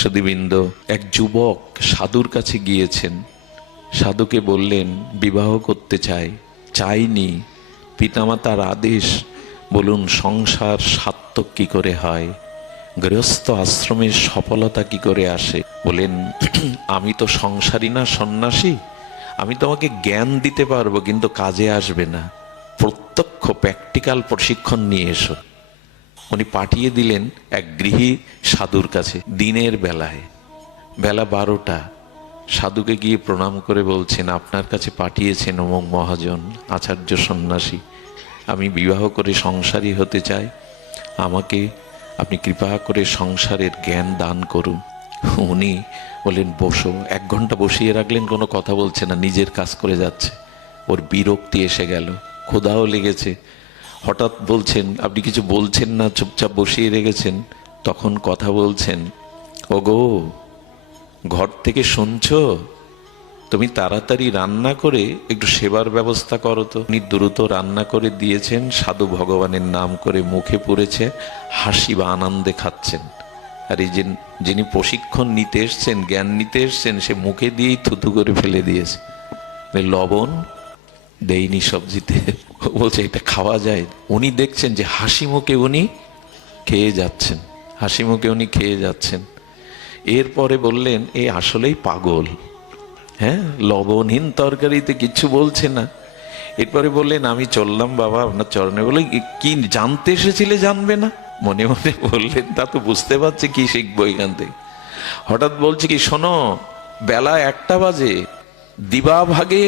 সুধীবৃন্দ, এক যুবক সাধুর কাছে গিয়েছেন। সাধুকে বললেন বিবাহ করতে চাইনি, পিতামাতার আদেশ, বলুন সংসার সার্থক কি করে হয়, গৃহস্থ আশ্রমের সফলতা কি করে আসে? বলেন আমি তো সংসারী না, সন্ন্যাসী, আমি তোমাকে জ্ঞান দিতে পারবো কিন্তু কাজে আসবে না, প্রত্যক্ষ প্র্যাকটিক্যাল প্রশিক্ষণ নিয়ে এসো। উনি পাঠিয়ে দিলেন এক গৃহী সাধুর কাছে। দিনের বেলায়, বেলা 12টা, সাধুকে গিয়ে প্রণাম করে বলছেন আপনার কাছে পাঠিয়েছেন অমুক মহাজন আচার্য সন্ন্যাসী, আমি বিবাহ করে সংসারী হতে চাই, আমাকে আপনি কৃপা করে সংসারের জ্ঞান দান করুন। উনি বললেন বসো। 1 ঘন্টা বসিয়ে রাখলেন, কোনো কথা বলছে না, নিজের কাজ করে যাচ্ছে। ওর বিরক্তি এসে গেল, ক্ষুধাও লেগেছে। হঠাৎ বলছেন আপনি কিছু বলছেন না, চুপচাপ বসিয়ে রেখেছেন। তখন কথা বলছেন, ওগো ঘর থেকে শুনছো, তুমি তাড়াতাড়ি রান্না করে একটু সেবার ব্যবস্থা করো তো। উনি দ্রুত রান্না করে দিয়েছেন, সাধু ভগবানের নাম করে মুখে পুরেছে, হাসি বা আনন্দে খাচ্ছেন। আর এই যিনি প্রশিক্ষণ নিতে এসছেন, জ্ঞান নিতে এসছেন, সে মুখে দিয়েই থুতু করে ফেলে দিয়েছে। লবণ দেয়নি সবজিতে, বলছে এটা খাওয়া যায়। উনি দেখছেন যে হাসি মুখে উনি খেয়ে যাচ্ছেন, হাসি মুখে উনি খেয়ে যাচ্ছেন। এরপরে বললেন এ আসলেই পাগল, হ্যাঁ, লবণহীন তরকারিতে কিচ্ছু বলছে না। এরপরে বললেন আমি চললাম বাবা আপনার চরণে। বলে কি জানতে এসেছিলে, জানবে না? মনে মনে বললেন তা তো বুঝতে পারছি কি শিখবো এখান থেকে। হঠাৎ বলছে কি শোনো, বেলা 1টা বাজে, দিবা ভাগে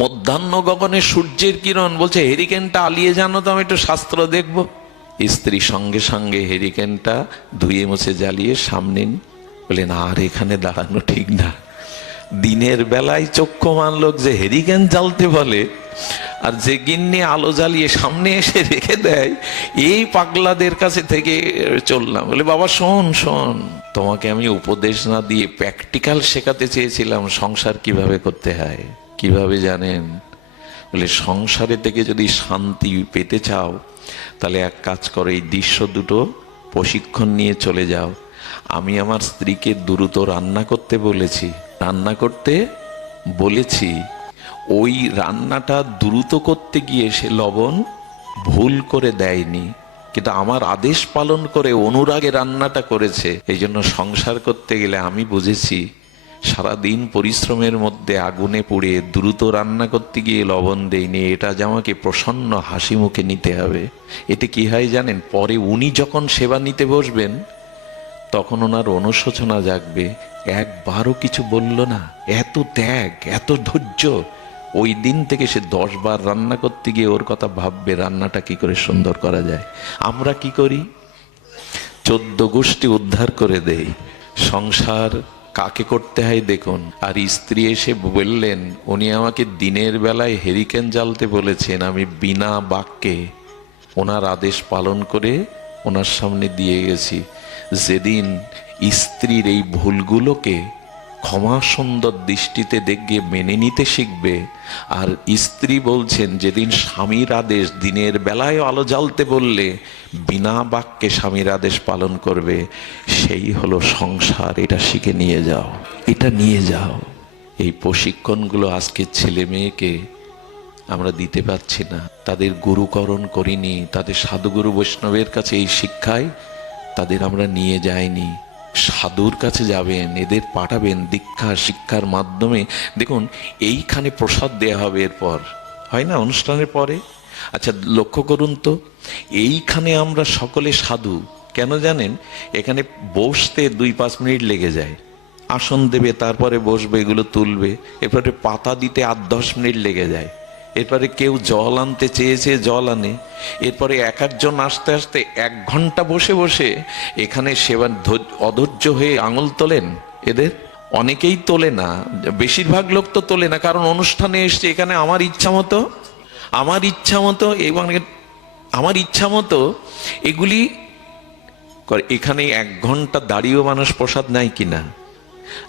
মধ্যাহ্ন গগনে সূর্যের কিরণ, বলছে হেরিকেনটা আলিয়ে জানো তো, আমি একটু শাস্ত্র দেখবো। স্ত্রী সঙ্গে সঙ্গে হেরিকেনটা ধুয়ে মুছে জ্বালিয়ে সামনে। বলেন আর এখানে দাঁড়ানো ঠিক না, দিনের বেলায় চক্ষমান লোক যে হেরিকেন জ্বালতে বলে, আর যে গিন্নি আলো জ্বালিয়ে সামনে এসে রেখে দেয়, এই পাগলাদের কাছে থেকে চললাম। বলে বাবা শোন শোন, তোমাকে আমি উপদেশ না দিয়ে প্র্যাকটিক্যাল শেখাতে চেয়েছিলাম সংসার কিভাবে করতে হয়। কিভাবে জানেন? বলে সংসারে থেকে যদি শান্তি পেতে চাও তাহলে এক কাজ করো, এই দৃশ্য দুটো প্রশিক্ষণ নিয়ে চলে যাও। আমি আমার স্ত্রীকে দ্রুত রান্না করতে বলেছি, ওই রান্নাটা দ্রুত করতে গিয়ে সে লবণ ভুল করে দেয়নি, কিন্তু আমার আদেশ পালন করে অনুরাগে রান্নাটা করেছে। এই জন্য সংসার করতে গেলে আমি বুঝেছি সারাদিন পরিশ্রমের মধ্যে আগুনে পুড়ে দ্রুত রান্না করতে গিয়ে লবণ দেয়নি, এটা যে আমাকে প্রসন্ন হাসি মুখে নিতে হবে। এতে কি হয় জানেন? পরে উনি যখন সেবা নিতে বসবেন তখন ওনার অনুশোচনা জাগবে, একবারও কিছু বলল না, এত ত্যাগ, এত ধৈর্য। ওই দিন থেকে সে 10 বার রান্না করতে গিয়ে ওর কথা ভাববে রান্নাটা কি করে সুন্দর করা যায়। আমরা কি করি? 14 গোষ্ঠী উদ্ধার করে দেই। সংসার কাকে করতে হয় দেখুন। আর স্ত্রী এসে বললেন উনি আমাকে দিনের বেলায় হেরিকেন জ্বালতে বলেছেন, আমি বিনা বাক্যে ওনার আদেশ পালন করে ওনার সামনে দিয়ে গেছি। যেদিন স্ত্রীর এই ভুলগুলোকে ক্ষমা সুন্দর দৃষ্টিতে দেখে মেনে নিতে শিখবে, আর স্ত্রী বলছেন যেদিন স্বামীর আদেশ দিনের বেলায় আলো জ্বালতে বললে বিনা বাক্যে স্বামীর আদেশ পালন করবে, সেই হলো সংসার। এটা শিখে নিয়ে যাও, এটা নিয়ে যাও। এই প্রশিক্ষণগুলো আজকের ছেলে মেয়েকে আমরা দিতে পারছি না, তাদের গুরুকরণ করিনি, তাদের সাধুগুরু বৈষ্ণবের কাছে এই শিক্ষায় তাদের আমরা নিয়ে যাইনি। সাধুর কাছে যাবেন, এদের পাঠাবেন দীক্ষা শিক্ষার মাধ্যমে। দেখুন এইখানে প্রসাদ দেয়া হবে, এরপর হয় না অনুষ্ঠানের পরে। আচ্ছা লক্ষ্য করুন তো, এইখানে আমরা সকলে সাধু কেন জানেন? এখানে বসতে 2-5 মিনিট লেগে যায়, আসন দেবে, তারপরে বসবে, এগুলো তুলবে, এরপরে পাতা দিতে 8-10 মিনিট লেগে যায়, এরপরে কেউ জল আনতে চেয়েছে জল আনে, এরপরে এক একজন আসতে আসতে 1 ঘন্টা বসে বসে এখানে সেবা অধৈর্য হয়ে আঙুল তোলেন। এদের অনেকেই তোলে না, বেশিরভাগ লোক তো তোলে না, কারণ অনুষ্ঠানে এসছে এখানে আমার ইচ্ছা মতো এবং আমার ইচ্ছা মতো এগুলি করে। এখানে 1 ঘন্টা দাঁড়িয়েও মানুষ প্রসাদ নেয় কিনা?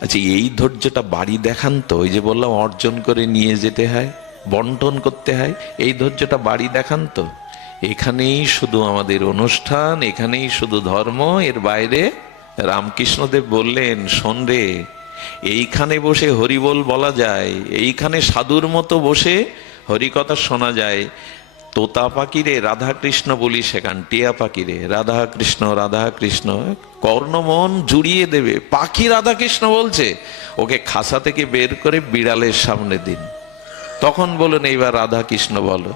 আচ্ছা এই ধৈর্যটা বাড়ি দেখান তো। ওই যে বললাম অর্জন করে নিয়ে যেতে হয়, বন্টন করতে হয়, এই ধৈর্যটা বাড়ি দেখান তো। এখানেই শুধু আমাদের অনুষ্ঠান, এখানেই শুধু ধর্ম, এর বাইরে রামকৃষ্ণদেব বললেন, শোন রে, এইখানে বসে হরিবোল বলা যায়, এইখানে সাধুর মতো বসে হরিকথা শোনা যায়। তোতা পাখিরে রাধা কৃষ্ণ বলি শেখান, টিয়া পাখিরে রাধা কৃষ্ণ রাধা কৃষ্ণ, কর্ণমন জুড়িয়ে দেবে। পাখি রাধা কৃষ্ণ বলছে, ওকে খাসা থেকে বের করে বিড়ালের সামনে দিন, তখন বলুন এইবার রাধা কৃষ্ণ বলো।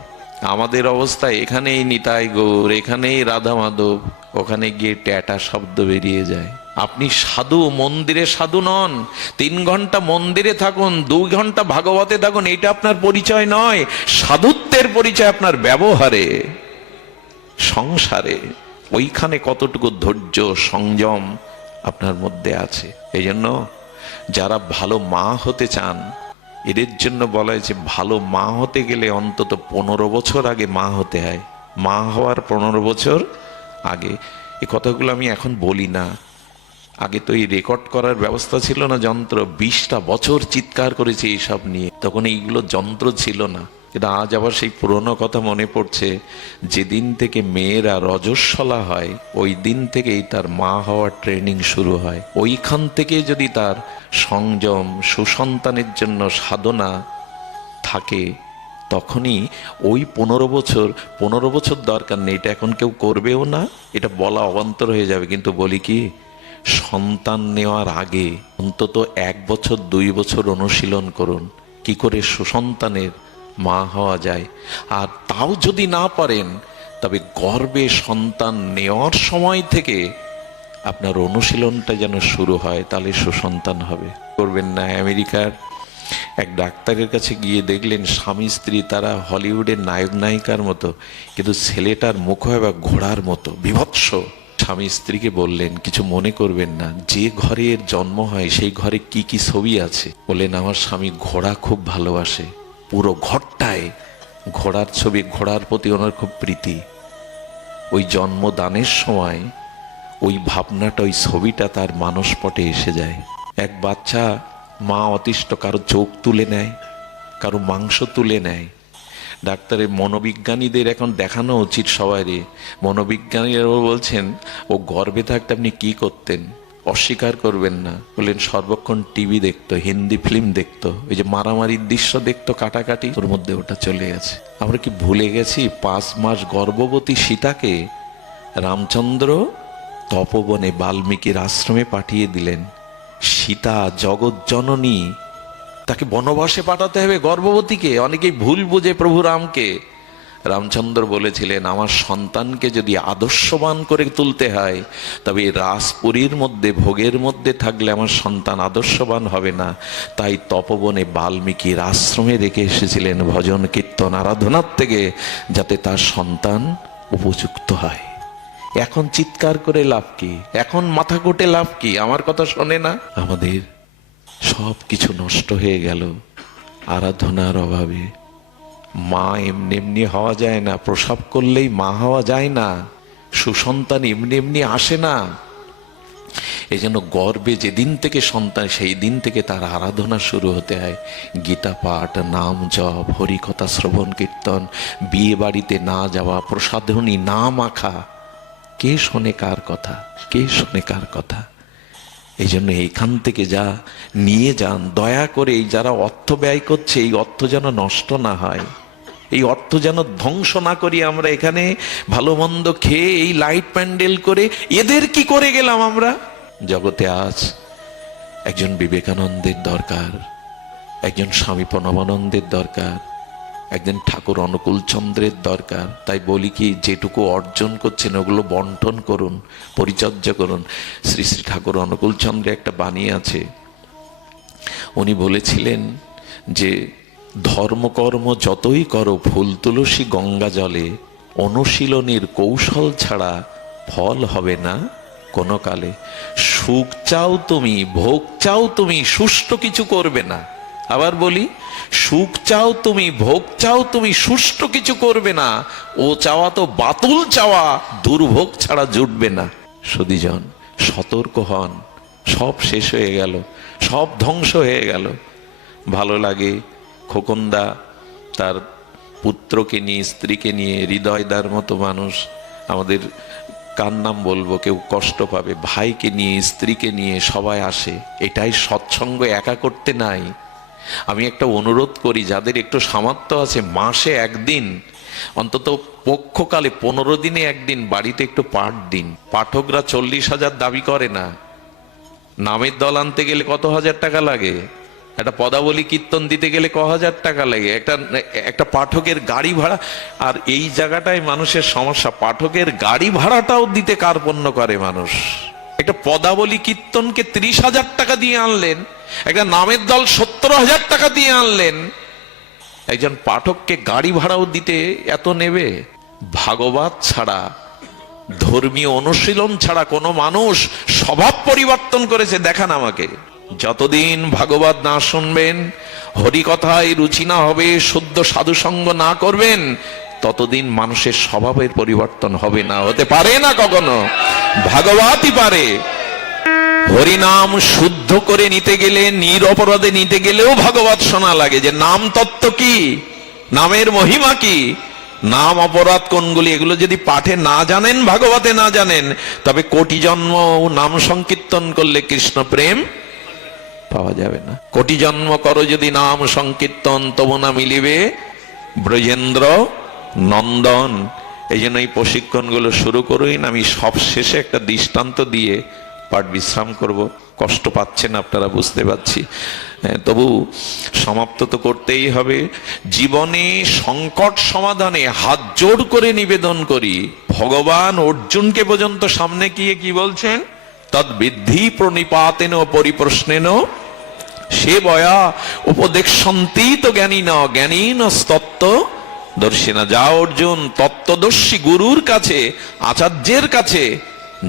আমাদের অবস্থা এখানেই নিতাই গৌর, এখানেই রাধা মাধব, ওখানে গিয়ে ট্যাটা শব্দ বেরিয়ে যায়। আপনি সাধু, মন্দিরে সাধু নন। 3 ঘন্টা মন্দিরে থাকুন, 2 ঘন্টা ভাগবতে থাকুন, এটা আপনার পরিচয় নয়। সাধুত্বের পরিচয় আপনার ব্যবহারে, সংসারে, ওইখানে কতটুকু ধৈর্য সংযম আপনার মধ্যে আছে। এই জন্য যারা ভালো মা হতে চান, এদের জন্য বলা হয়েছে ভালো মা হতে গেলে অন্তত 15 বছর আগে মা হতে হয়। মা হওয়ার 15 বছর আগে। এই কথাগুলো আমি এখন বলি না, আগে তো এই রেকর্ড করার ব্যবস্থা ছিল না, যন্ত্র। 20টা বছর চিৎকার করেছে এইসব নিয়ে, তখন এইগুলো যন্ত্র ছিল না। কিন্তু আজ আবার সেই পুরনো কথা মনে পড়ছে, যেদিন থেকে মেয়েরা রজস্বলা হয় ওই দিন থেকেই তার মা হওয়ার ট্রেনিং শুরু হয়। ওইখান থেকে যদি তার সংযম, সুসন্তানের জন্য সাধনা থাকে, তখনই ওই 15 বছর দরকার নেই। এটা এখন কেউ করবেও না, এটা বলা অবান্তর হয়ে যাবে। কিন্তু বলি কি, সন্তান নেওয়ার আগে অন্তত 1 বছর 2 বছর অনুশীলন করুন কি করে সুসন্তানের মা হওয়া যায়। আর তাও যদি না পারেন, তবে গর্ভে সন্তান নেওয়ার সময় থেকে আপনার অনুশীলনটা যেন শুরু হয়, তাহলে সুসন্তান হবে। করবেন না। আমেরিকার এক ডাক্তারের কাছে গিয়ে দেখলেন স্বামী স্ত্রী তারা হলিউডের নায়ক নায়িকার মতো, কিন্তু ছেলেটার মুখ হয় বা ঘোড়ার মতো বিভৎস। স্বামী স্ত্রীকে বললেন, কিছু মনে করবেন না, যে ঘরে এর জন্ম হয় সেই ঘরে কি কি ছবি আছে? বললেন, আমার স্বামী ঘোড়া খুব ভালোবাসে, পুরো ঘরটায় ঘোড়ার ছবি, ঘোড়ার প্রতি ওনার খুব প্রীতি। ওই জন্মদানের সময় ওই ভাবনাটা, ওই ছবিটা তার মানসপটে এসে যায়। এক বাচ্চা মা অতিষ্ঠ, কারো চোখ তুলে নেয়, কারো মাংস তুলে নেয়। ডাক্তারের মনোবিজ্ঞানীদের এখন দেখানো উচিত সবারই। মনোবিজ্ঞানীরাও বলছেন, ও গর্ভে থাকতে আপনি কি করতেন? অস্বীকার করবেন না। বললেন সর্বক্ষণ টিভি দেখতো, হিন্দি ফিল্ম দেখতো, ওই যে মারামারির দৃশ্য দেখতো, কাটাকাটি, ওর মধ্যে ওটা চলে গেছে। আমরা কি ভুলে গেছি 5 মাস গর্ভবতী সীতাকে রামচন্দ্র তপবনে বাল্মীকির আশ্রমে পাঠিয়ে দিলেন। সীতা জগৎ জননী, তাকে বনবাসে পাঠাতে হবে গর্ভবতীকে। অনেকেই ভুল বুঝে প্রভু রামকে। রামচন্দ্র বলেছিলেন, আমার সন্তানকে যদি আদর্শবান করে তুলতে হয়, তবে রাসপুরীর মধ্যে ভোগের মধ্যে থাকলে আমার সন্তান আদর্শবান হবে না। তাই তপবনে বাল্মীকির আশ্রমে রেখে এসেছিলেন ভজন কীর্তন আরাধনার থেকে, যাতে তার সন্তান উপযুক্ত হয়। এখন চিৎকার করে লাভ কি? এখন মাথা কোটে লাভ কি? আমার কথা শোনে না। আমাদের সব কিছু নষ্ট হয়ে গেল আরাধনার অভাবে। মা এমনি এমনি হওয়া যায় না, প্রসব করলেই মা হওয়া যায় না, সুসন্তান এমনি এমনি আসে না। এই জন্য গর্ভে যেদিন থেকে সন্তান, সেই দিন থেকে তার আরাধনা শুরু হতে হয়। গীতা পাঠ, নাম জপ, হরিকথা শ্রবণ কীর্তন, বিয়ে বাড়িতে না যাওয়া, প্রসাধনী না মাখা। কে শোনে কার কথা? কে শোনে কার কথা? এই জন্য এইখান থেকে যা নিয়ে যান, দয়া করে এই যারা অর্থ ব্যয় করছে, এই অর্থ যেন নষ্ট না হয়, এই অর্থ যেন ধ্বংস না করি আমরা। এখানে ভালো মন্দ খেয়ে এই লাইট প্যান্ডেল করে এদের কি করে গেলাম আমরা? জগতে আজ একজন বিবেকানন্দের দরকার, একজন স্বামী প্রণবানন্দের দরকার, একজন ঠাকুর অনুকূল চন্দ্রের দরকার। তাই বলি কি, যেটুকু অর্জন করছেন ওগুলো বন্টন করুন, পরিচর্যা করুন। শ্রী শ্রী ঠাকুর অনুকূল চন্দ্রে একটা বাণী আছে, উনি বলেছিলেন যে ধর্মকর্ম যতই করো ফুল তুলসী গঙ্গা জলে, অনুশীলনের কৌশল ছাড়া ফল হবে না কোনো কালে। সুখ চাও তুমি, ভোগ চাও তুমি, সুষ্ঠু কিছু করবে না। আবার বলি, সুখ চাও তুমি, ভোগ চাও তুমি, সুষ্ঠু কিছু করবে না। ও চাওয়া তো বাতুল চাওয়া, দুর্ভোগ ছাড়া জুটবে না। সুধীজন, সতর্ক হন। সব শেষ হয়ে গেল, সব ধ্বংস হয়ে গেল। ভালো লাগে খোকনদা তার পুত্রকে নিয়ে, স্ত্রীকে নিয়ে, হৃদয়দার মতো মানুষ, আমাদের কার নাম বলবো, কেউ কষ্ট পাবে, ভাইকে নিয়ে স্ত্রীকে নিয়ে সবাই আসে। এটাই সৎসঙ্গ, একা করতে নাই। আমি একটা অনুরোধ করি, যাদের একটু সামর্থ্য আছে, মাসে একদিন অন্তত পক্ষকালে 15 দিনে একদিন বাড়িতে একটু পাঠ দিন। পাঠকরা 40,000 দাবি করে না। নামের দল আনতে গেলে কত হাজার টাকা লাগে, একটা পদাবলী কীর্তন দিতে গেলে ক হাজার টাকা লাগে, একটা পাঠকের গাড়ি ভাড়া। আর এই জায়গাটায় মানুষের সমস্যা, পাঠকের গাড়ি ভাড়াটাও দিতে কার্পণ্য করে মানুষ। একটা পদাবলী কীর্তনকে 30,000 টাকা দিয়ে আনলেন, একটা নামের দল 70,000 টাকা দিয়ে আনলেন, একজন পাঠককে গাড়ি ভাড়াও দিতে এত নেবে? ভাগবত ছাড়া, ধর্মীয় অনুশীলন ছাড়া কোনো মানুষ স্বভাব পরিবর্তন করেছে দেখান আমাকে। যতদিন ভাগবত না শুনবেন, হরিকথায় রুচি না হবে, শুদ্ধ সাধুসঙ্গ না করবেন, ততদিন মানুষের স্বভাবের পরিবর্তন হবে না, হতে পারে না কখনো। ভাগবতই পারে। হরিনাম শুদ্ধ করে নিতে গেলে, নিরপরাধে নিতে গেলেও ভাগবত শোনা লাগে, যে নাম তত্ত্ব কি, নামের মহিমা কি, নাম অপরাধ কোনগুলি, এগুলো যদি পাঠে না জানেন, ভাগবতে না জানেন, তবে কোটি জন্ম নাম সংকীর্তন করলে কৃষ্ণ প্রেম পাওয়া যাবে না। কোটি জন্ম করো যদি নাম সংকীর্তন, তবু না মিলিবে ব্রজেন্দ্র নন্দন। এই জন্য এই প্রশিক্ষণগুলো শুরু করুন। আমি সব শেষে একটা দৃষ্টান্ত দিয়ে পাঠ বিশ্রাম করব। কষ্ট পাচ্ছেন আপনারা, বুঝতে পারছি, তবু সমাপ্ত তো করতেই হবে। জীবনে সংকট সমাধানে হাত জোড় করে নিবেদন করি, ভগবান অর্জুনকে পর্যন্ত সামনে গিয়ে কি বলছেন? তদ্বিদ্ধি প্রণিপাতেন পরিপ্রশ্নেন সে বয়া উপদেশন্তি তো জ্ঞানীন জ্ঞানীন তত্ত্ব দর্শিনা। যাও অর্জুন, তত্ত্বদর্শী গুরুর কাছে, আচার্যের কাছে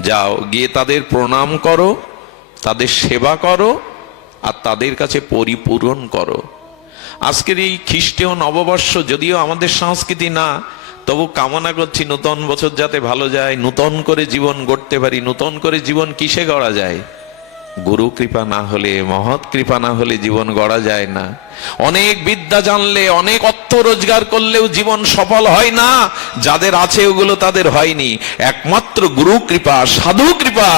যাও, গিয়ে তাদের প্রণাম করো, তাদের সেবা করো, আর তাদের কাছে পরিপূরণ করো। আজকের এই খ্রিস্টীয় নববর্ষ যদিও আমাদের সংস্কৃতি না, তবু কামনা করছি নতুন বছর যাতে ভালো যায়, নতুন করে জীবন গড়তে পারি। নতুন করে জীবন কিসে গড়া যায়? গুরু কৃপা না হলে, মহৎ কৃপা না হলে জীবন গড়া যায় না। অনেক বিদ্যা জানলে, অনেক অর্থ রোজগার করলেও জীবন সফল হয় না। যাদের আছে ওগুলো তাদের হয়নি। একমাত্র গুরু কৃপা, সাধু কৃপা,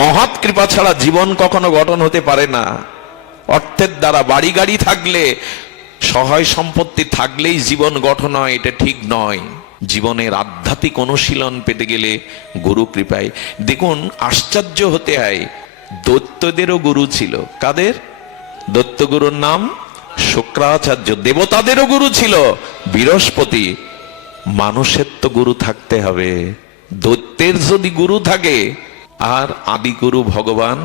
মহৎ কৃপা ছাড়া জীবন কখনো গঠন হতে পারে না। অর্থের দ্বারা, বাড়ি গাড়ি থাকলে, সহায় সম্পত্তি থাকলেই জীবন গঠন হয়, এটা ঠিক নয়। জীবনের আধ্যাত্মিক অনুশীলন পেতে গেলে গুরু কৃপায়। দেখুন, আশ্চর্য হতে হয়, দৈত্যদেরও গুরু ছিল। কাদের? দৈত্যগুরুর নাম শুক্রাচার্য। দেবতাদেরও গুরু ছিল বৃহস্পতি। মানুষের তো গুরু থাকতে হবে। দৈত্যের যদি গুরু থাকে, আর আদিগুরু ভগবান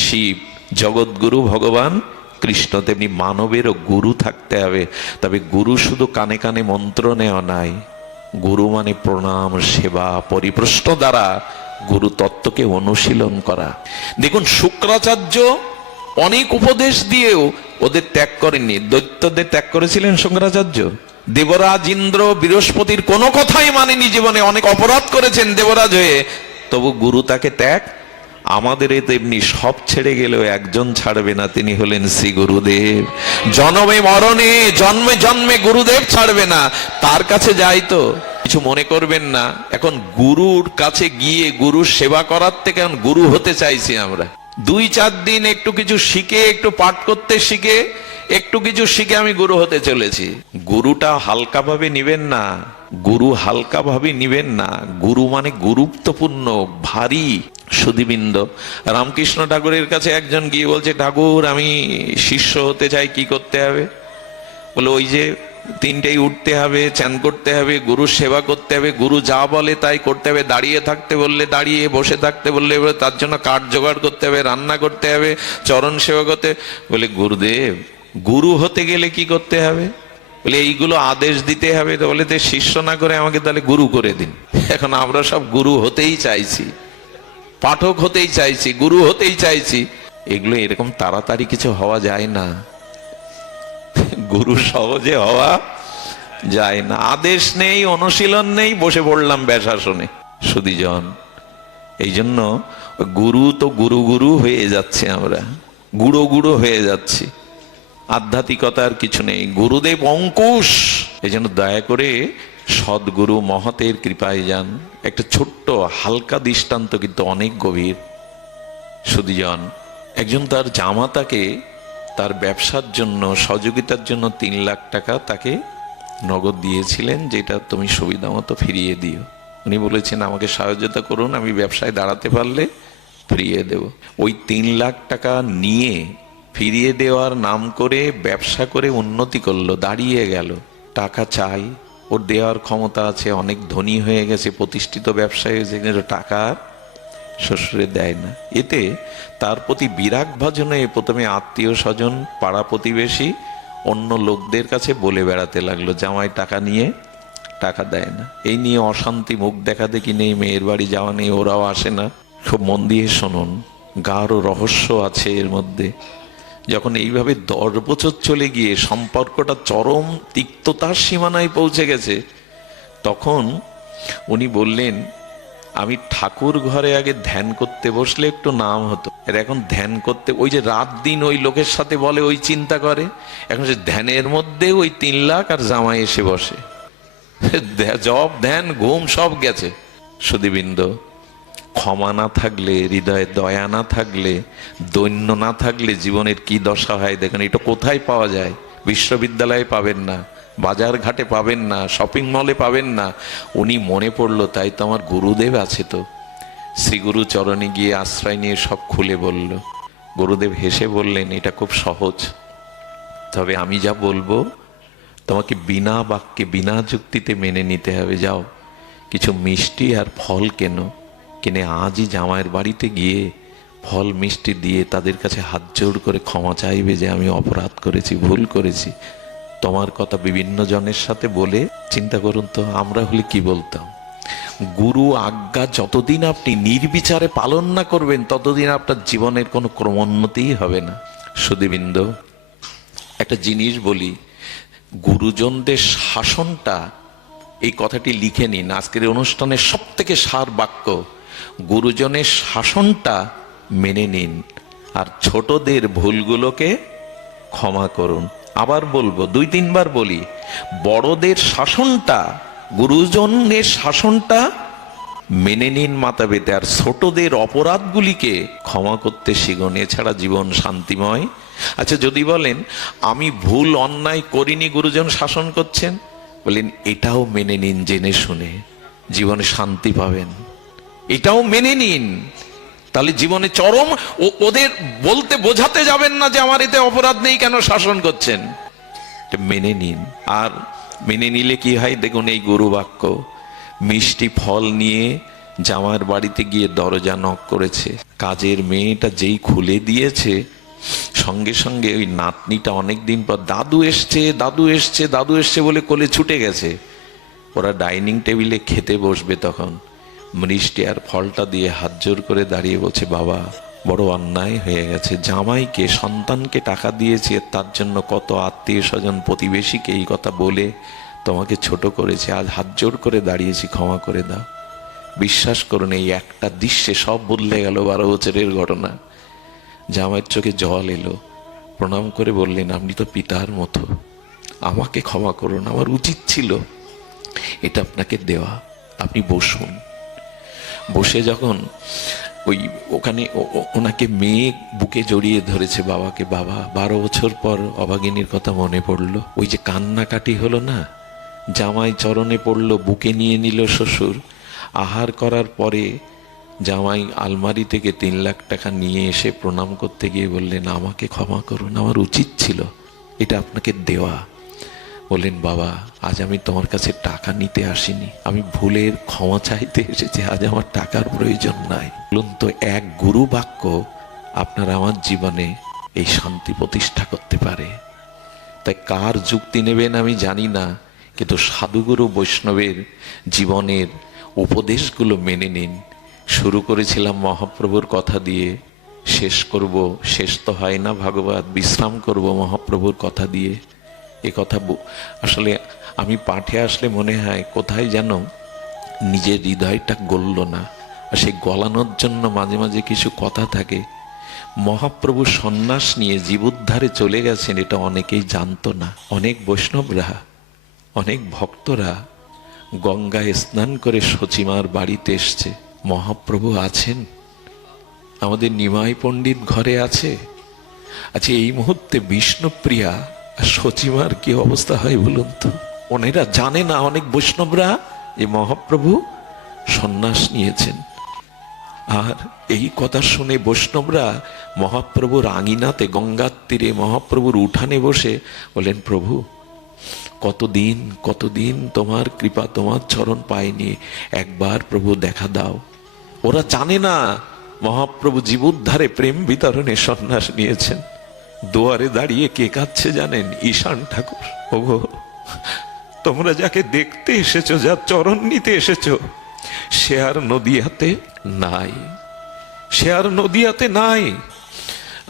শিব, জগৎগুরু ভগবান কৃষ্ণ, তেমনি মানবেরও গুরু থাকতে হবে। তবে গুরু শুধু কানে কানে মন্ত্র নেওয়া নাই, গুরু মানে প্রণাম, সেবা, পরিপ্রশ্ন দ্বারা গুরু তত্ত্বকে অনুশীলন করা। দেখুন, শুক্রাচার্য অনেক উপদেশ দিয়েও ওদের ত্যাগ করেননি। দৈত্যদের ত্যাগ করেছিলেন শুক্রাচার্য। দেবরাজ ইন্দ্র বৃহস্পতির কোনো কথাই মানেনি জীবনে, অনেক অপরাধ করেছেন দেবরাজ হয়ে, তবু গুরু তাকে ত্যাগ। আমাদের এই তেমনি সব ছেড়ে গেলেও একজন ছাড়বে না, তিনি হলেন শ্রী গুরুদেব। জন্মে মরণে, জন্মে জন্মে গুরুদেব ছাড়বে না। তার কাছে যাই তো কিছু মনে করবেন না। এখন গুরুর কাছে গিয়ে গুরুর সেবা করার থেকে এখন গুরু হতে চাইছি আমরা। 2-4 দিন একটু কিছু শিখে, একটু পাঠ করতে শিখে, একটু কিছু শিখে আমি গুরু হতে চলেছি। গুরুটা হালকা ভাবে নিবেন না, গুরু হালকা ভাবে নিবেন না। গুরু মানে গুরুত্বপূর্ণ, ভারী। সুধীবৃন্দ, রামকৃষ্ণ ঠাকুরের কাছে একজন গিয়ে বলছে, ঠাকুর আমি শিষ্য হতে চাই, কি করতে হবে? বলে, ওই যে 3টেই উঠতে হবে, চান করতে হবে, গুরুর সেবা করতে হবে, গুরু যা বলে তাই করতে হবে, দাঁড়িয়ে থাকতে বললে দাঁড়িয়ে, বসে থাকতে বললে তার জন্য কাঠ জোগাড় করতে হবে, রান্না করতে হবে, চরণ সেবা করতে। বলে, গুরুদেব গুরু হতে গেলে কি করতে হবে? বলে, এইগুলো আদেশ দিতে হবে। তো বলে, শিষ্য না করে আমাকে তাহলে গুরু করে দিন। এখন আমরা সব গুরু হতেই চাইছি, পাঠক হতেই চাইছি, গুরু হতেই চাইছি। এগুলো এরকম তাড়াতাড়ি কিছু হওয়া যায় না। গুরু সহজে হওয়া যায় না। আদেশ নেই, অনুশীলন নেই, বসে পড়লাম ব্যাসাসনে। সুধীজন, এই জন্য গুরু তো গুরু গুরু হয়ে যাচ্ছে, আমরা গুঁড়ো গুঁড়ো হয়ে যাচ্ছি। আধ্যাত্মিকতার কিছু নেই। গুরুদেব অঙ্কুশ। এই জন্য দয়া করে সদ্গুরু মহতের কৃপায় যান। একটা ছোট্ট হালকা দৃষ্টান্ত কিন্তু অনেক গভীর। সুধীজন, একজন তার জামাতাকে তার ব্যবসার জন্য সহযোগিতার জন্য 3 লাখ টাকা তাকে নগদ দিয়েছিলেন, যেটা তুমি সুবিধা মতো ফিরিয়ে দিও। উনি বলেছেন আমাকে সহযোগিতা করুন, আমি ব্যবসায় দাঁড়াতে পারলে ফিরিয়ে দেব। ওই 3 লাখ টাকা নিয়ে ফিরিয়ে দেওয়ার নাম করে ব্যবসা করে উন্নতি করলো, দাঁড়িয়ে গেল। টাকা চাই, ওর দেওয়ার ক্ষমতা আছে, অনেক ধনী হয়ে গেছে, প্রতিষ্ঠিত ব্যবসায়ী হয়েছে, কিন্তু টাকা শ্বশুরে দেয় না। এতে তার প্রতি বিরাগ ভাজনে প্রথমে আত্মীয় স্বজন, পাড়া প্রতিবেশী, অন্য লোকদের কাছে বলে বেড়াতে লাগলো জামাই টাকা নিয়ে টাকা দেয় না। এই নিয়ে অশান্তি, মুখ দেখা দেখি নেই, মেয়ের বাড়ি যাওয়া নেই, ওরাও আসে না। খুব মন দিয়ে শুনুন, গাঢ় রহস্য আছে এর মধ্যে। যখন এইভাবে 10 বছর চলে গিয়ে সম্পর্কটা চরম তিক্ততার সীমানায় পৌঁছে গেছে, তখন উনি বললেন আমি ঠাকুর ঘরে আগে ধ্যান করতে বসলে একটু নাম হতো, এর এখন ধ্যান করতে ওই যে রাত দিন ওই লোকের সাথে বলে, ওই চিন্তা করে, এখন সে ধ্যানের মধ্যে ওই 3 লাখ আর জামাই এসে বসে, জব ধ্যান ঘুম সব গেছে। সুধীবৃন্দ, ক্ষমা না থাকলে, হৃদয়ে দয়া না থাকলে, দৈন্য না থাকলে জীবনের কি দশা হয় দেখেন। এটা কোথায় পাওয়া যায়? বিশ্ববিদ্যালয়ে পাবেন না, বাজার ঘাটে পাবেন না, শপিং মলে পাবেন না। উনি মনে পড়লো, তাই তো আমার গুরুদেব আছে, তো শ্রীগুরু চরণে গিয়ে আশ্রয় নিয়ে সব খুলে বলল। গুরুদেব হেসে বললেন এটা খুব সহজ, তবে আমি যা বলবো তোমাকে বিনা বাক্যে বিনা যুক্তিতে মেনে নিতে হবে। যাও কিছু মিষ্টি আর ফল কিনে আজই জামাইয়ের বাড়িতে গিয়ে ফল মিষ্টি দিয়ে তাদের কাছে হাত জোড় করে ক্ষমা চাইবে যে আমি অপরাধ করেছি, ভুল করেছি। তোমার কথা বিভিন্ন জনের সাথে বলে, চিন্তা করুন তো আমরা হলে কি বলতাম। গুরু আজ্ঞা যতদিন আপনি নির্বিচারে পালন না করবেন, ততদিন আপনার জীবনের কোনো ক্রমোন্নতিই হবে না। সুধীবৃন্দ, একটা জিনিস বলি, গুরুজনদের শাসনটা, এই কথাটি লিখে নিন, আজকের অনুষ্ঠানের সব থেকে সার বাক্য, গুরুজনের শাসনটা মেনে নিন আর ছোটদের ভুলগুলোকে ক্ষমা করুন। আবার বলবো, 2-3 বার বলি, বড়দের শাসনটা, গুরুজনের শাসনটা মেনে নিন মাতা পেতে, আর ছোটদের অপরাধগুলিকে ক্ষমা করতে শিখুন, এছাড়া জীবন শান্তিময়। আচ্ছা, যদি বলেন আমি ভুল অন্যায় করিনি, গুরুজন শাসন করছেন, বলেন এটাও মেনে নিন, জেনে শুনে জীবনে শান্তি পাবেন। এটাও মেনে নিন, তাহলে জীবনে চরম, ওদের বলতে বোঝাতে যাবেন না যে আমার এতে অপরাধ নেই, কেন শাসন করছেন, মেনে নিন। আর মেনে নিলে কি হয় দেখুন, এই গুরু বাক্য, মিষ্টি ফল নিয়ে জামার বাড়িতে গিয়ে দরজা নক করেছে, কাজের মেয়েটা যেই খুলে দিয়েছে, সঙ্গে সঙ্গে ওই নাতনিটা অনেকদিন পর দাদু এসছে দাদু এসছে দাদু এসছে বলে কোলে ছুটে গেছে। ওরা ডাইনিং টেবিলে খেতে বসবে, তখন মিষ্টি আর ফলটা দিয়ে হাত জোর করে দাঁড়িয়ে বলছে, বাবা বড় অন্যায় হয়ে গেছে, জামাইকে সন্তানকে টাকা দিয়েছে, তার জন্য কত আত্মীয় স্বজন প্রতিবেশীকে এই কথা বলে তোমাকে ছোট করেছে, আজ হাত জোর করে দাঁড়িয়েছি, ক্ষমা করে দাও। বিশ্বাস করুন, এই একটা দৃশ্যে সব বদলে গেল। 12 বছরের ঘটনা। জামাইয়ের চোখে জল এলো, প্রণাম করে বললেন আপনি তো পিতার মতো, আমাকে ক্ষমা করুন, আমার উচিত ছিল এটা আপনাকে দেওয়া, আপনি বসুন। বসে যখন ওখানে ওনাকে মেয়ে বুকে জড়িয়ে ধরেছে বাবাকে, বাবা 12 বছর পর অভাগিনীর কথা মনে পড়লো, ওই যে কান্নাকাটি হলো না, জামাই চরণে পড়লো, বুকে নিয়ে নিল শ্বশুর। আহার করার পরে জামাই আলমারি থেকে 3 লাখ টাকা নিয়ে এসে প্রণাম করতে গিয়ে বললেন আমাকে ক্ষমা করুন, আমার উচিত ছিল এটা আপনাকে দেওয়া। বললেন বাবা আজ আমি তোমার কাছে টাকা নিতে আসিনি, আমি ভুলের ক্ষমা চাইতে এসেছি, আজ আমার টাকার প্রয়োজন নাই। বলুন তো, এক গুরু বাক্য আপনার আমার জীবনে এই শান্তি প্রতিষ্ঠা করতে পারে। তাই কার যুক্তি নেবেন আমি জানি না, কিন্তু সাধুগুরু বৈষ্ণবের জীবনের উপদেশগুলো মেনে নিন। শুরু করেছিলাম মহাপ্রভুর কথা দিয়ে, শেষ করব, শেষ তো হয় না ভাগবত, বিশ্রাম করব মহাপ্রভুর কথা দিয়ে। এ কথা আসলে আমি পাঠে আসলে মনে হয় কোথায় যেন নিজের হৃদয়টা গলল না, আর সেই গলানোর জন্য মাঝে মাঝে কিছু কথা থাকে। মহাপ্রভু সন্ন্যাস নিয়ে জীবোদ্ধারে চলে গেছেন, এটা অনেকেই জানতো না। অনেক বৈষ্ণবরা, অনেক ভক্তরা গঙ্গায় স্নান করে সচিমার বাড়িতে এসছে। মহাপ্রভু আছেন, আমাদের নিমাই পণ্ডিত ঘরে আছে। আচ্ছা, এই মুহূর্তে বিষ্ণুপ্রিয়া আর সচিমার কি অবস্থা হয় বলুন তো? ওনারা জানে না, অনেক বৈষ্ণবরা, যে মহাপ্রভু সন্ন্যাস নিয়েছেন। আর এই কথা শুনে বৈষ্ণবরা মহাপ্রভুর আঙিনাতে, গঙ্গার তীরে মহাপ্রভুর উঠানে বসে বলেন, প্রভু কতদিন কতদিন তোমার কৃপা, তোমার চরণ পাইনি, একবার প্রভু দেখা দাও। ওরা জানে না মহাপ্রভু জীবোদ্ধারে প্রেম বিতরণে সন্ন্যাস নিয়েছেন। দুয়ারে দাঁড়িয়ে কে কাঁদছে জানেন? ঈশান ঠাকুর। ওগো, তোমরা যাকে দেখতে এসেছো, যার চরণ নিতে এসেছো, সে আর নদিয়াতে নাই, সে আর নদিয়াতে নাই।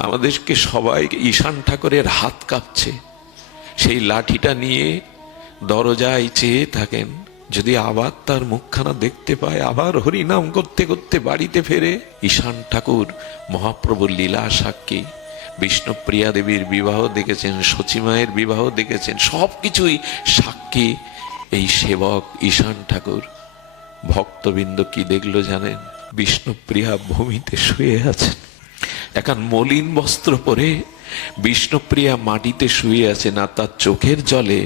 আমাদেরকে সবাই, ঈশান ঠাকুরের হাত কাঁপছে, সেই লাঠিটা নিয়ে দরজায় চেয়ে থাকেন, যদি আবার তার মুখখানা দেখতে পায়, আবার হরিনাম করতে করতে বাড়িতে ফেরে। ঈশান ঠাকুর মহাপ্রভুর লীলা সাক্ষী, বিষ্ণুপ্রিয়া দেবীর বিবাহ দেখেছেন, সচিমায়ের বিবাহ দেখেছেন, সবকিছুই সাক্ষী এই সেবক ঈশান ঠাকুর। ভক্তবৃন্দ কি দেখলো জানেন? বিষ্ণুপ্রিয়া ভূমিতে শুয়ে আছেন, এখন মলিন বস্ত্র পরে বিষ্ণুপ্রিয়া মাটিতে শুয়ে আছেন, আর তার চোখের জলে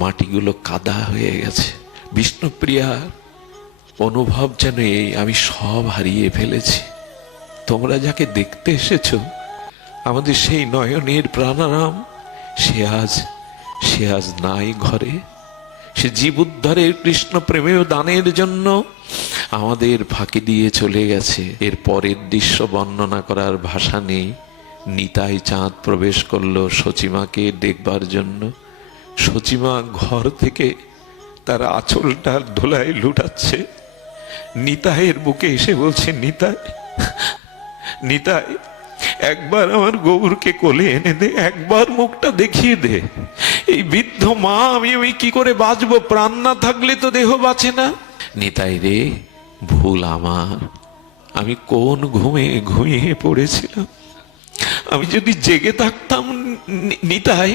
মাটিগুলো কাদা হয়ে গেছে। বিষ্ণুপ্রিয়া অনুভব যেন এই, আমি সব হারিয়ে ফেলেছি। তোমরা যাকে দেখতে এসেছ, আমাদের সেই নয়নের প্রাণারাম, সে আজ নাই ঘরে। সে জীব উদ্ধারের কৃষ্ণ প্রেমেও দানের জন্য আমাদের ফাঁকি দিয়ে চলে গেছে। এর পরের দৃশ্য বর্ণনা করার ভাষা নেই। নিতাই চাঁদ প্রবেশ করলো সচিমাকে দেখবার জন্য। সচিমা ঘর থেকে তার আঁচলটা ধোলায় লুটাচ্ছে। নিতাইয়ের বুকে এসে বলছে, নিতাই, নিতাই, একবার আমার গৌরকে কোলে এনে দে, একবার মুখটা দেখিয়ে দে। এই বৃদ্ধ মা, আমি কি করে বাঁচবো? প্রাণ না থাকলে তো দেহ বাঁচে না। নিতাই রে, ভুল আমার, আমি কোন ঘুমে ঘুমিয়ে পড়েছিলাম। আমি যদি জেগে থাকতাম নিতাই,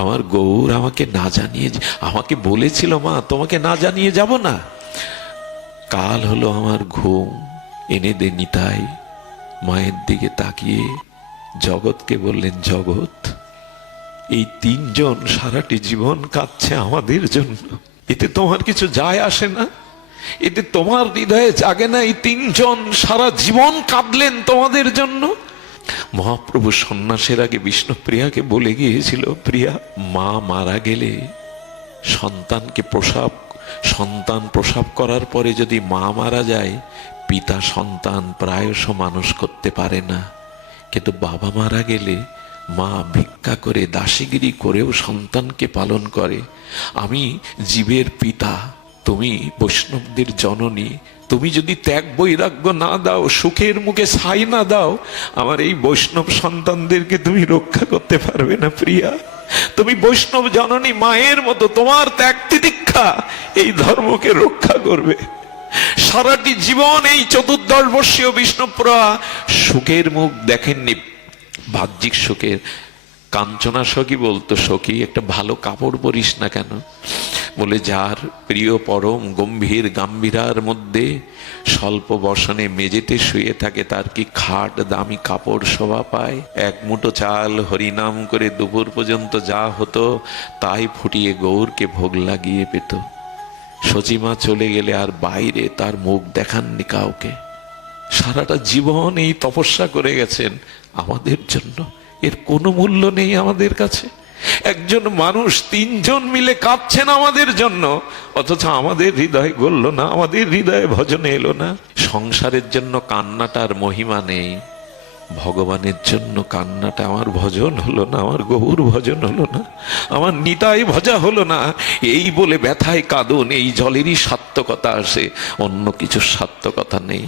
আমার গৌর আমাকে না জানিয়ে, আমাকে বলেছিল, মা তোমাকে না জানিয়ে যাব না। কাল হলো আমার ঘুম, এনে দে নিতাই। মায়ের দিকে তাকিয়ে জগৎকে বললেন, জগৎ, এই তিনজন সারাটি জীবন কাঁদছে আমাদের জন্য, এতে তোমার কিছু যায় আসে না? এতে তোমার হৃদয়ে জাগে না? এই তিনজন সারা জীবন কাঁদলেন তোমাদের জন্য। মহাপ্রভু সন্ন্যাসের আগে বিষ্ণুপ্রিয়াকে বলে গিয়েছিল, প্রিয়া, মা মারা গেলে সন্তান প্রসব করার পরে যদি মা মারা যায়, পিতা সন্তান প্রায়শ মানুষ করতে পারে না, কিন্তু বাবা মারা গেলে মা ভিক্ষা করে, দাসীগিরি করেও সন্তানকে পালন করে। আমি জীবের পিতা, তুমি বৈষ্ণবদের জননী, তুমি যদি ত্যাগ বৈরাগ্য না দাও, সুখের মুখে ছাই না দাও, আমার এই বৈষ্ণব সন্তানদেরকে তুমি রক্ষা করতে পারবে না প্রিয়া। তুমি বৈষ্ণব জননী, মায়ের মতো, তোমার ত্যাগ তিতিক্ষা এই ধর্মকে রক্ষা করবে। সারাটি জীবন এই 14 বর্ষীয় বিষ্ণুপ্রিয়া সুখের মুখ দেখেননি, বাহ্যিক সুখের। কাঞ্চনা সখী বলতো, সখী একটা ভালো কাপড় পরিস না কেন? বলে, যার প্রিয় পরম গম্ভীর গাম্ভীরার মধ্যে স্বল্প বসনে মেঝেতে শুয়ে থাকে, তার কি খাট দামি কাপড় শোভা পায়? এক মুঠো চাল হরিনাম করে দুপুর পর্যন্ত যা হতো তাই ফুটিয়ে গৌরকে ভোগ লাগিয়ে পেত। সচিমা চলে গেলে আর বাইরে তার মুখ দেখাননি কাউকে। সারাটা জীবন এই তপস্যা করে গেছেন আমাদের জন্য, এর কোনো মূল্য নেই আমাদের কাছে। একজন মানুষ, তিনজন মিলে কাঁদছেন আমাদের জন্য, অথচ আমাদের হৃদয় গলল না, আমাদের হৃদয়ে ভজনে এলো না। সংসারের জন্য কান্নাটার মহিমা নেই, ভগবানের জন্য কান্নাটা, আমার ভজন হলো না, আমার গৌর ভজন হলো না, আমার নিতাই ভজা হলো না, এই বলে ব্যথায় কাঁদুন। এই জলেরই সার্থকতা আসে, অন্য কিছুর সার্থকতা নেই।